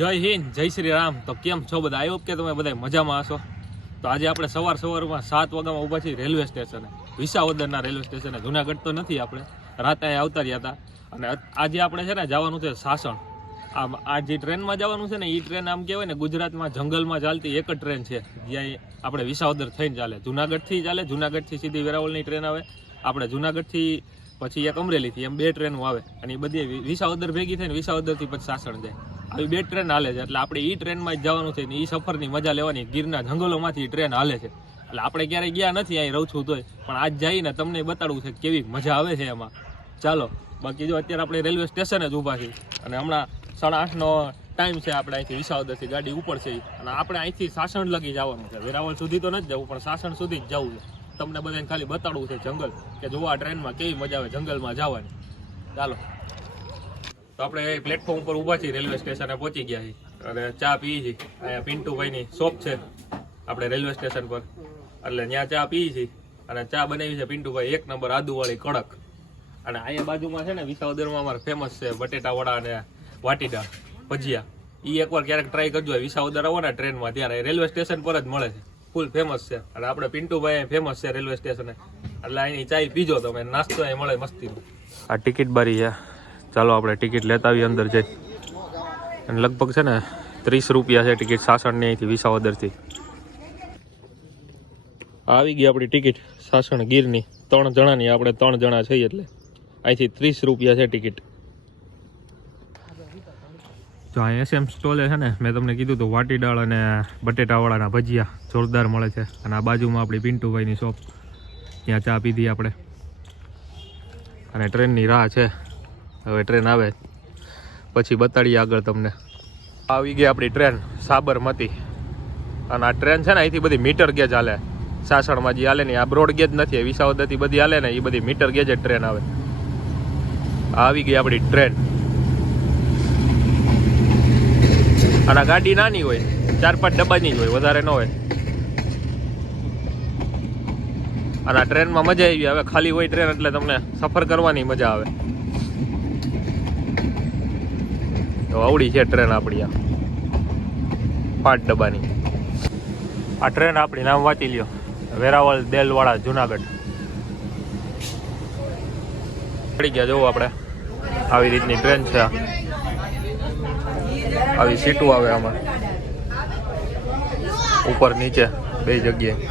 જય હિન્દ, જય શ્રી રામ તો કેમ છો બધા? આવ્યો કે તમે બધા મજામાં હશો. તો આજે આપણે સવાર સવારમાં સાત વાગ્યામાં ઊભા છીએ રેલવે સ્ટેશને. વિસાવદરના રેલવે સ્ટેશને. જુનાગઢ તો નથી આપણે. રાતે અહીં આવતા રહ્યા હતા. અને આજે આપણે છે ને જવાનું છે સાસણ. આમ આ જે ટ્રેનમાં જવાનું છે ને એ ટ્રેન આમ કહેવાય ને, ગુજરાતમાં જંગલમાં ચાલતી એક જ ટ્રેન છે. જ્યાં આપણે વિસાવદર થઈને ચાલે. જુનાગઢથી ચાલે, જુનાગઢથી સીધી વેરાવળની ટ્રેન આવે. આપણે જુનાગઢથી પછી એક અમરેલીથી એમ બે ટ્રેનો આવે. અને એ બધી વિસાવદર ભેગી થઈને વિસાવદરથી પછી સાસણ જાય. આવી બે ટ્રેન હાલે છે, એટલે આપણે એ ટ્રેનમાં જ જવાનું છે ને એ સફરની મજા લેવાની. ગીરના જંગલોમાંથી ટ્રેન હાલે છે. એટલે આપણે ક્યારેય ગયા નથી, અહીં રહું છું તોય. પણ આજ જઈને તમને બતાડવું છે કેવી મજા આવે છે એમાં. ચાલો, બાકી જો અત્યારે આપણે રેલવે સ્ટેશને જ ઊભા છીએ. અને હમણાં સાડા આઠનો ટાઈમ છે આપણે અહીંથી વિસાવદરથી ગાડી ઉપર છે અને આપણે અહીંથી સાસણ લગી જવાનું છે. વેરાવળ સુધી તો નથી જવું, પણ સાસણ સુધી જ જવું છે. તમને બધાને ખાલી બતાડવું છે જંગલ, કે જોવા ટ્રેનમાં કેવી મજા આવે જંગલમાં જવાની. ચાલો. તો આપણે પ્લેટફોર્મ ઉપર ઊભા છીએ રેલવે સ્ટેશને પહોંચી ગયા છીએ. અને ચા પીએ છીએ. અહીંયા પિન્ટુભાઈની શોપ છે, આપણે રેલવે સ્ટેશન પર. એટલે ત્યાં ચા પીએ છીએ અને ચા બનાવી છે પિન્ટુભાઈ એક નંબર આદુવાળી કડક. અને અહીંયા બાજુમાં છે ને, વિસાવદરમાં અમારે ફેમસ છે બટેટાવડા અને વાટીડા ભજીયા. એ એકવાર ક્યારેક ટ્રાય કરજો, વિસાવદર આવો ને ટ્રેનમાં, ત્યારે રેલવે સ્ટેશન પર જ મળે છે. ફૂલ ફેમસ છે. અને આપણે પિન્ટુભાઈ ફેમસ છે રેલવે સ્ટેશને એટલે અહીંની ચાય પીજો તમે, નાસ્તો અહીં મળે મસ્તીનો. આ ટિકિટ બારી છે. ચાલો આપણે ટિકિટ લેતા આવીએ અંદર જઈ. અને લગભગ છે ને ત્રીસ રૂપિયા છે ટિકિટ સાસણની અહીંથી વિસાવદરથી. આવી ગઈ આપણી ટિકિટ સાસણ ગીરની. ત્રણ જણાની, આપણે ત્રણ જણા છીએ એટલે. અહીંથી ત્રીસ રૂપિયા છે ટિકિટ. જો આ એસએમ સ્ટોલે છે ને, મેં તમને કીધું હતું વાટી દાળ અને બટેટાવાળાના ભજીયા જોરદાર મળે છે. અને આ બાજુમાં આપણી પિન્ટુભાઈની શોપ. ત્યાં ચા પીધી આપણે. અને ટ્રેનની રાહ છે. હવે ટ્રેન આવે. પછી બતાડીએ આગળ તમને. આવી ગઈ આપણી ટ્રેન સાબરમતી. અને આ ટ્રેન છે ને, અહીંથી બધી મીટર ગેજ હાલે. સાસણમાં જે હાલે ને, આ બ્રોડ ગેજ નથી વિસાવદરથી બધી હાલે ને, એ બધી મીટર ગેજ જ ટ્રેન આવે. આવી ગઈ આપણી ટ્રેન અને ગાડી નાની હોય, ચાર પાંચ ડબ્બાની જ હોય, વધારે ન હોય. અને આ ટ્રેનમાં મજા આવી, હવે ખાલી હોય ટ્રેન એટલે તમને સફર કરવાની મજા આવે. તો આવડી છે ટ્રેન આપણી આ. પાંચ ડબ્બાની. આ ટ્રેન આપણી નામ વાંચી લ્યો. વેરાવળ દેલવાળા જુનાગઢ. પડી ગયા જવું આપણે. આવી રીતની ટ્રેન છે આવી સીટું આવે આમાં. ઉપર નીચે બે જગ્યાએ.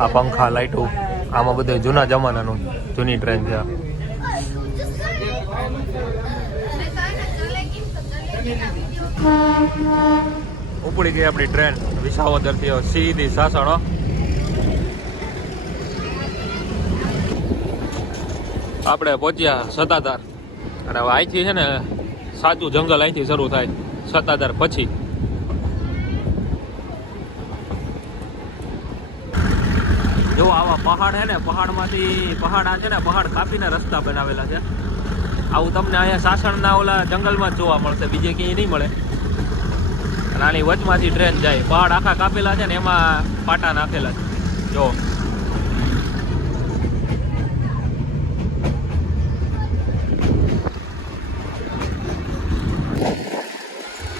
આ પંખા લાઈટો. આમાં બધું જૂના જમાનાનું જૂની ટ્રેન છે ઉપડી ગઈ આપણી ટ્રેન. વિસાવદરથી સીધી સાસણો આપણે પહોંચ્યા સતાધાર અને અહીંથી છે ને, સાચું જંગલ અહીંથી શરૂ થાય સતાધાર પછી. જો આવા પહાડ છે ને, પહાડમાંથી પહાડ આ છે ને, પહાડ કાપીને રસ્તા બનાવેલા છે. આવું તમને અહીંયા સાસણના ઓલા જંગલમાં જોવા મળશે, બીજે ક્યાંય નહીં મળે. અને આની વચમાંથી ટ્રેન જાય. પહાડ આખા કાપેલા છે ને એમાં પાટા નાખેલા છે. જો.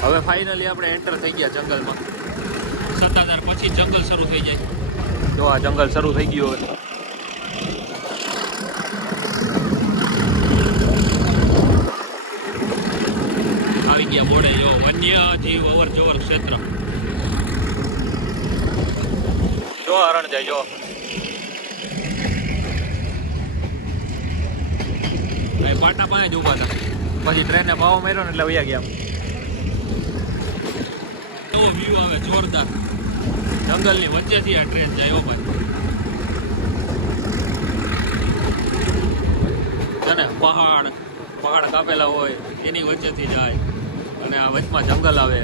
હવે ફાઇનલી આપણે એન્ટર થઈ ગયા જંગલમાં. સત્તાધાર પછી જંગલ શરૂ થઈ જાય. જો આ જંગલ શરૂ થઈ ગયું હવે. આવી ગયા બોર્ડે જીવ અવર જવર ક્ષેત્ર. જો હરણ જાય, જો. પાટા પાસે જ ઊભા હતા. પછી ટ્રેને ભાવ માર્યો ને એટલે વયા ગયા એવો વ્યૂ આવે, જોરદાર. જંગલની વચ્ચેથી આ ટ્રેન જાય એવો ભાઈ. છે પહાડ પહાડ કાપેલા હોય, એની વચ્ચેથી જાય. અને આ વચમાં જંગલ આવે.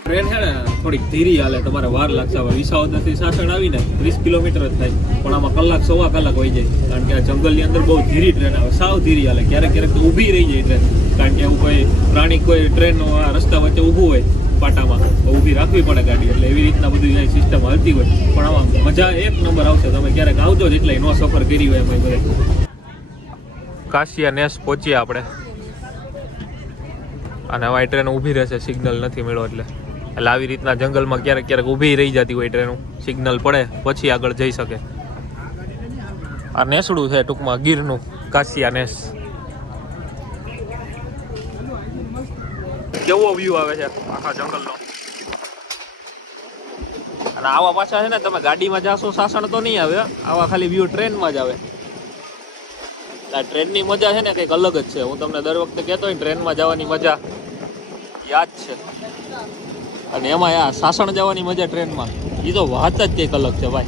ટ્રેન છે ને થોડીક ધીરી હાલે તમારે વાર લાગશે. હવે વિસાવદરથી સાસણ આવીને ત્રીસ કિલોમીટર જ થાય. પણ આમાં કલાક સવા કલાક હોય જાય. કારણ કે આ જંગલની અંદર બહુ ધીરી ટ્રેન આવે. સાવ ધીરી હાલે. ક્યારેક ક્યારેક તો ઊભી રહી જાય ટ્રેન. કારણ કે એવું કોઈ પ્રાણી કોઈ ટ્રેન આ રસ્તા વચ્ચે ઊભું હોય પાટામાં ઊભી રાખવી પડે ગાડી. એટલે એવી રીતના બધું અહીં સિસ્ટમ હલતી હોય. પણ આમાં મજા એક નંબર આવશે. તમે ક્યારેક આવજો જ એટલે નો સફર કરી હોય એમાં બધે કાશિયા નેસ પહોંચ્યા આપણે. અને હવે ટ્રેન ઊભી રહેશે સિગ્નલ નથી મળ્યો એટલે. એટલે આવી રીતના જંગલમાં ક્યારેક ક્યારેક ઊભી રહી જતી હોય ટ્રેનો સિગ્નલ પડે, પછી આગળ જઈ શકે. આ નેસડું છે ટૂંકમાં, ગીરનું કાશિયા નેસ. કેવો વ્યૂ આવે છે આખા જંગલનો? અને આવા પાછા છે ને, તમે ગાડીમાં જાશો, સાસણ તો નહીં આવે આવા ખાલી વ્યૂ ટ્રેનમાં જ આવે. આ ટ્રેનની મજા છે ને કંઈક અલગ જ છે. હું તમને દર વખતે કહેતો હોય ટ્રેનમાં જવાની મજા. યાદ છે. અને એમાં આ સાસણ જવાની મજા ટ્રેનમાં. એ તો વાત જ કંઈક અલગ છે, ભાઈ.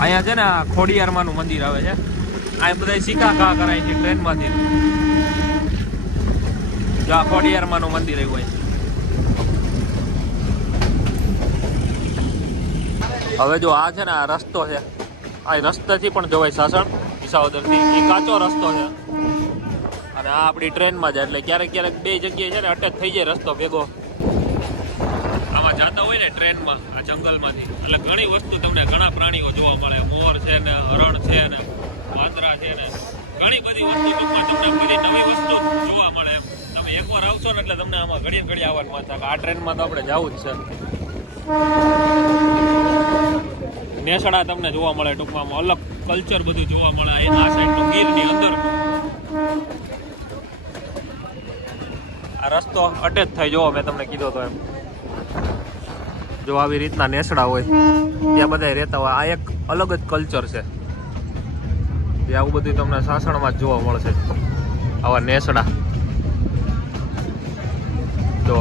અહીંયા છે ને આ ખોડિયારમાંનું મંદિર આવે છે. આ બધા સિક્કા કા કરાય છે ટ્રેનમાંથી. જો આ ખોડિયારમાંનું મંદિર આવ્યું હોય. હવે જો આ છે ને આ રસ્તો છે. આ રસ્તેથી પણ જવાય સાસણ, વિસાવદરથી. એ કાચો રસ્તો છે. અને આ આપણી ટ્રેનમાં જાય, એટલે ક્યારેક ક્યારેક બે જગ્યાએ છે ને અટક થઈ જાય રસ્તો ભેગો. આમાં જતા હોય ને ટ્રેનમાં, આ જંગલમાંથી. એટલે ઘણી વસ્તુ તમને ઘણા પ્રાણીઓ જોવા મળે. મોર છે ને, હરણ છે ને, વાંદરા છે ને. ઘણી બધી વસ્તુ તમને બધી નવી વસ્તુ જોવા મળે એમ. તમે એકવાર આવશો ને એટલે તમને આમાં ઘડીએ ઘડી આવવાનું કે આ ટ્રેનમાં તો આપણે જવું જ છે. નેસડા તમને જોવા મળે ટૂંકમાં અલગ કલ્ચર બધું જોવા મળે. આ સાઈડનું ગીરની અંદર. આ રસ્તો અટેચ થાય જોવો, મેં તમને કીધો તો એમ. જો આવી રીતના નેસડા હોય, ત્યાં બધા રહેતા હોય. આ એક અલગ જ કલ્ચર છે. એ આવું બધું તમને સાસણમાં જ જોવા મળશે. આવા નેસડા. જો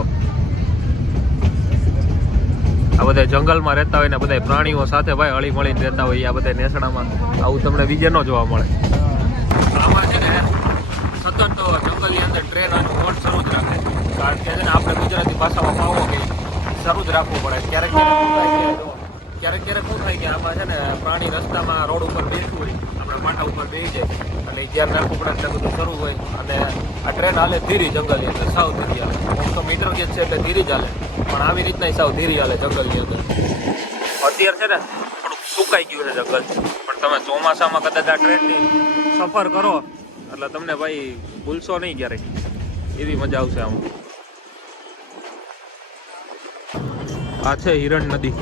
બધા જંગલમાં રહેતા હોય ને બધા પ્રાણીઓ સાથે ભાઈ હળી મળીને રહેતા હોય, આ બધા નેસડામાં. આવું તમને બીજે ન જોવા મળે. આમાં છે ને સતત જંગલની અંદર ટ્રેન મોડ શરૂ જ રાખે કારણ કે આપણે ગુજરાતી ભાષામાં શરૂ જ રાખવું પડે. ક્યારેક ક્યારેક ક્યારેક શું થાય કે આમાં છે ને પ્રાણી રસ્તામાં રોડ ઉપર બેસવું હોય. આપણે પાટા ઉપર બેસી જાય. અને ઈ ધ્યાન રાખવું બધું શરૂ હોય. અને આ ટ્રેન હાલે ધીરી જંગલની અંદર, સાવ ધીરી હાલે. આમ તો મિત્રો ગેજ છે એટલે ધીરી જ હાલે. પણ આવી રીતના સાવ ધીરી હાલે જંગલની અંદર. અત્યારે છે ને, થોડુંક સુકાઈ ગયું છે જંગલ. પણ તમે ચોમાસામાં કદાચ આ ટ્રેનની સફર કરો, એટલે તમને ભાઈ ભૂલશો નહીં ક્યારેક. એવી મજા આવશે આમ. આ છે હિરણ નદી.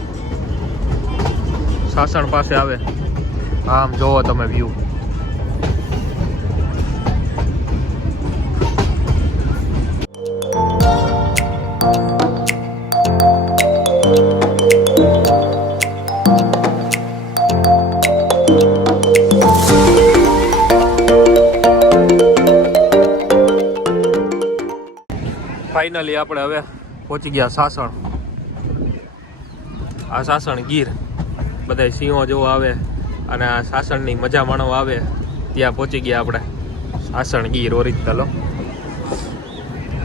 સાસણ પાસે આવે. આમ જોવો તમે વ્યૂ ફાઇનલી આપણે હવે પહોંચી ગયા સાસણ. આ સાસણ ગીર. બધા સિંહો જોવા આવે અને આ સાસણની મજા માણવા આવે, ત્યાં પહોંચી ગયા આપણે. સાસણ ગીર ઓરિજિનલ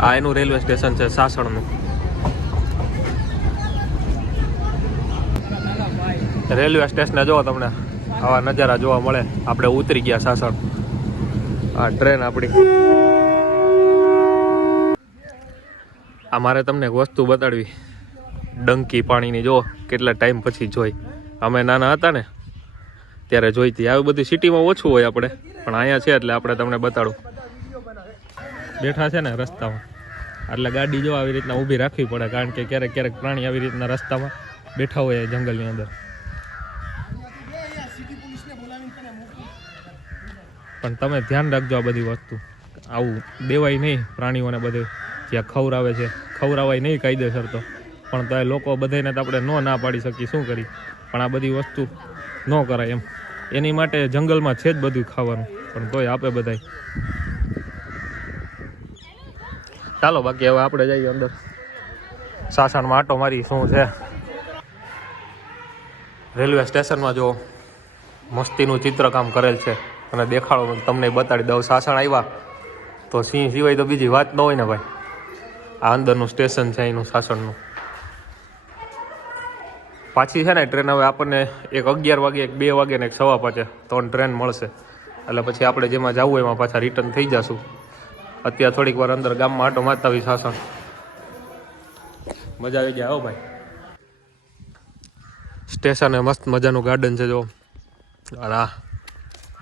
આ એનું રેલવે સ્ટેશન છે સાસણનું. રેલવે સ્ટેશને જો તમને આવા નજારા જોવા મળે. આપણે ઉતરી ગયા સાસણ. આ ટ્રેન આપણી. આ મારે તમને એક વસ્તુ બતાડવી. ડંકી પાણીની જો કેટલા ટાઈમ પછી જોઈ. અમે નાના હતા ને, ત્યારે જોઈતી. આવી બધી સિટીમાં ઓછું હોય આપણે, પણ અહીંયા છે એટલે આપણે તમને બતાડું. બેઠા છે ને રસ્તામાં. એટલે ગાડી જો આવી રીતના ઊભી રાખવી પડે, કારણ કે ક્યારેક ક્યારેક પ્રાણી આવી રીતના રસ્તામાં બેઠા હોય જંગલની અંદર. પણ તમે ધ્યાન રાખજો આ બધી વસ્તુ. આવું દેવાય નહીં પ્રાણીઓને બધે. જ્યાં ખવરાવે છે. ખવરાવાય નહીં કાયદેસર તો. પણ તો લોકો બધાને તો આપણે ન ના પાડી શકીએ. શું કરી પણ આ બધી વસ્તુ ન કરાય એમ. એની માટે જંગલમાં છે જ બધું ખાવાનું. પણ તોય આપે બધાય. ચાલો, બાકી હવે આપણે જઈએ અંદર. સાસણમાં આટો મારી શું છે? રેલવે સ્ટેશનમાં જો મસ્તીનું ચિત્રકામ કરેલ છે. અને દેખાડો તમને બતાડી દઉં. સાસણ આવ્યા તો સિંહ સિવાય તો બીજી વાત ન હોય ને ભાઈ. આ અંદરનું સ્ટેશન છે, એનું સાસણનું. પાછી છે ને, ટ્રેન હવે આપણને એક અગિયાર વાગે, એક બે વાગે ને એક સવા પાંચે ત્રણ ટ્રેન મળશે. એટલે પછી આપણે જેમાં જવું એમાં પાછા રિટર્ન થઈ જશું. અત્યારે થોડીક વાર અંદર ગામમાં આટો મારતા હોય સાસણ. મજા આવી ગયા હો ભાઈ. સ્ટેશને મસ્ત મજાનું ગાર્ડન છે, જો. આ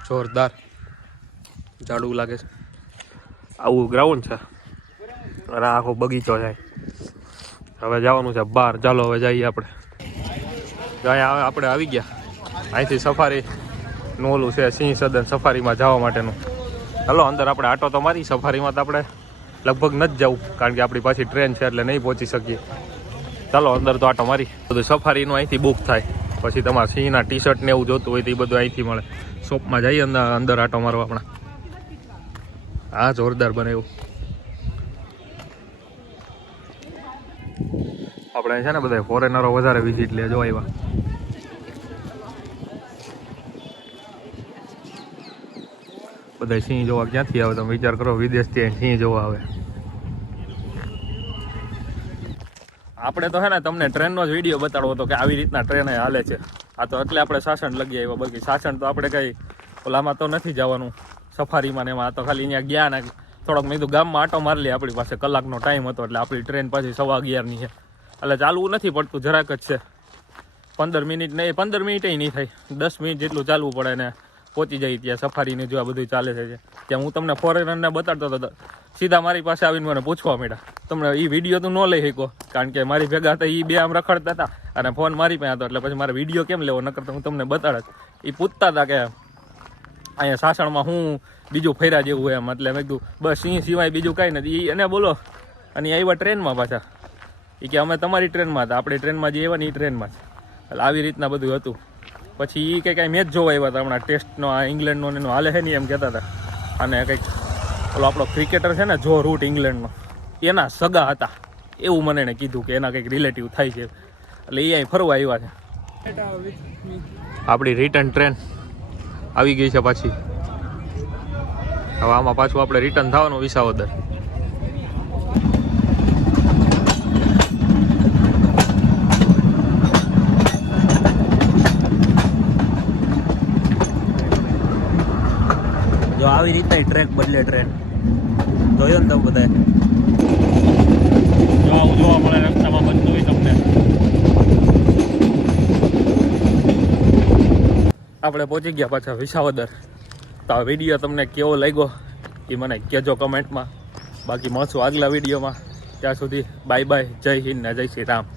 જોરદાર. જાડું લાગે છે. આવું ગ્રાઉન્ડ છે. અને આખો બગીચો જાય હવે જવાનું છે બહાર. ચાલો, હવે જઈએ આપણે. જાય હવે આપણે આવી ગયા. અહીંથી સફારી નું ઓલું છે, સિંહ સદન સફારીમાં જવા માટેનું. હલો, અંદર આપણે આટો તો મારી, સફારીમાં તો આપણે લગભગ નથી જવું, કારણ કે આપણી પાછી ટ્રેન છે એટલે નહીં પહોંચી શકીએ. ચાલો, અંદર તો આટો મારી. બધું સફારીનું અહીંથી બુક થાય. પછી તમારે સિંહના ટી શર્ટ ને એવું જોતું હોય તો એ બધું અહીંથી મળે. શોપમાં જઈએ અંદર અંદર આટો મારવા આપણા હા જોરદાર બનાવ્યું. આપણે છે ને બધા ફોરેનરો વધારે વિઝિટ લે જો આવ્યા બધા સિંહ જોવા ક્યાંથી આવે તમે વિચાર કરો, વિદેશથી સિંહ જોવા આવે. આપણે તો હે ને તમને ટ્રેનનો જ વીડિયો બતાડવો હતો કે આવી રીતના ટ્રેન હાલે છે. આ તો એટલે આપણે સાસણ લગી આવ્યા બાકી સાસણ તો આપણે કંઈ ઓલામાં તો નથી જવાનું. સફારીમાં ને એમાં તો ખાલી અહીંયા ગયા ને થોડોક મેં કીધું ગામમાં આટો મારી લે આપણી પાસે, કલાકનો ટાઈમ હતો એટલે આપણી ટ્રેન પાછી સવા અગિયારની છે. એટલે ચાલવું નથી પડતું, જરાક જ છે. પંદર મિનિટ નહીં પંદર મિનિટે નહીં થાય. દસ મિનિટ જેટલું ચાલવું પડે ને પહોંચી જાય ત્યાં સફારીને જો આ બધું ચાલે છે ત્યાં હું તમને ફોરેનરને બતાડતો હતો. સીધા મારી પાસે આવીને મને પૂછવા માંડ્યા. તમને એ વીડિયો તો ન લઈ શકો કારણ કે મારી ભેગા હતા એ બે આમ રખડતા હતા અને ફોન મારી પાસે હતો, એટલે પછી મારે વીડિયો કેમ લેવો? નકર તો હું તમને બતાડત. એ પૂછતા હતા કે અહીંયા સાસણમાં હું બીજું ફર્યા જેવું એમ, એટલે મેં કીધું, બસ સિંહ સિવાય બીજું કાંઈ નથી. એને બોલો, અને આવ્યા ટ્રેનમાં પાછા. એ કે અમે તમારી ટ્રેનમાં હતા. આપણી ટ્રેનમાં જે આવ્યા ને એ ટ્રેનમાં છે. એટલે આવી રીતના બધું હતું. પછી એ કંઈક કાંઈ મેચ જોવા આવ્યા હતા. હમણાં ટેસ્ટનો આ ઇંગ્લેન્ડનો એનો હાલે છે ને એમ કહેતા હતા. અને કંઈક ઓલો આપણો ક્રિકેટર છે ને, જો રૂટ ઇંગ્લેન્ડનો, એના સગા હતા. એવું મને એને કીધું કે એના કંઈક રિલેટિવ થાય છે. એટલે એ અહીં ફરવા આવ્યા છે. આપણી રિટર્ન ટ્રેન આવી ગઈ છે પાછી. હવે આમાં પાછું આપણે રિટર્ન થવાનો વિસાવદર. જો આવી રીતના ટ્રેક બદલે ટ્રેન જોયો ને તમે બધા જો જોવા મળે રસ્તામાં બનતું તમને. આપણે પહોંચી ગયા પાછા વિસાવદર. તો આ વીડિયો તમને કેવો લાગ્યો એ મને કહેજો કમેન્ટમાં બાકી મળશું આગલા વિડીયોમાં ત્યાં સુધી બાય બાય જય હિન્દ ને જય શ્રી રામ.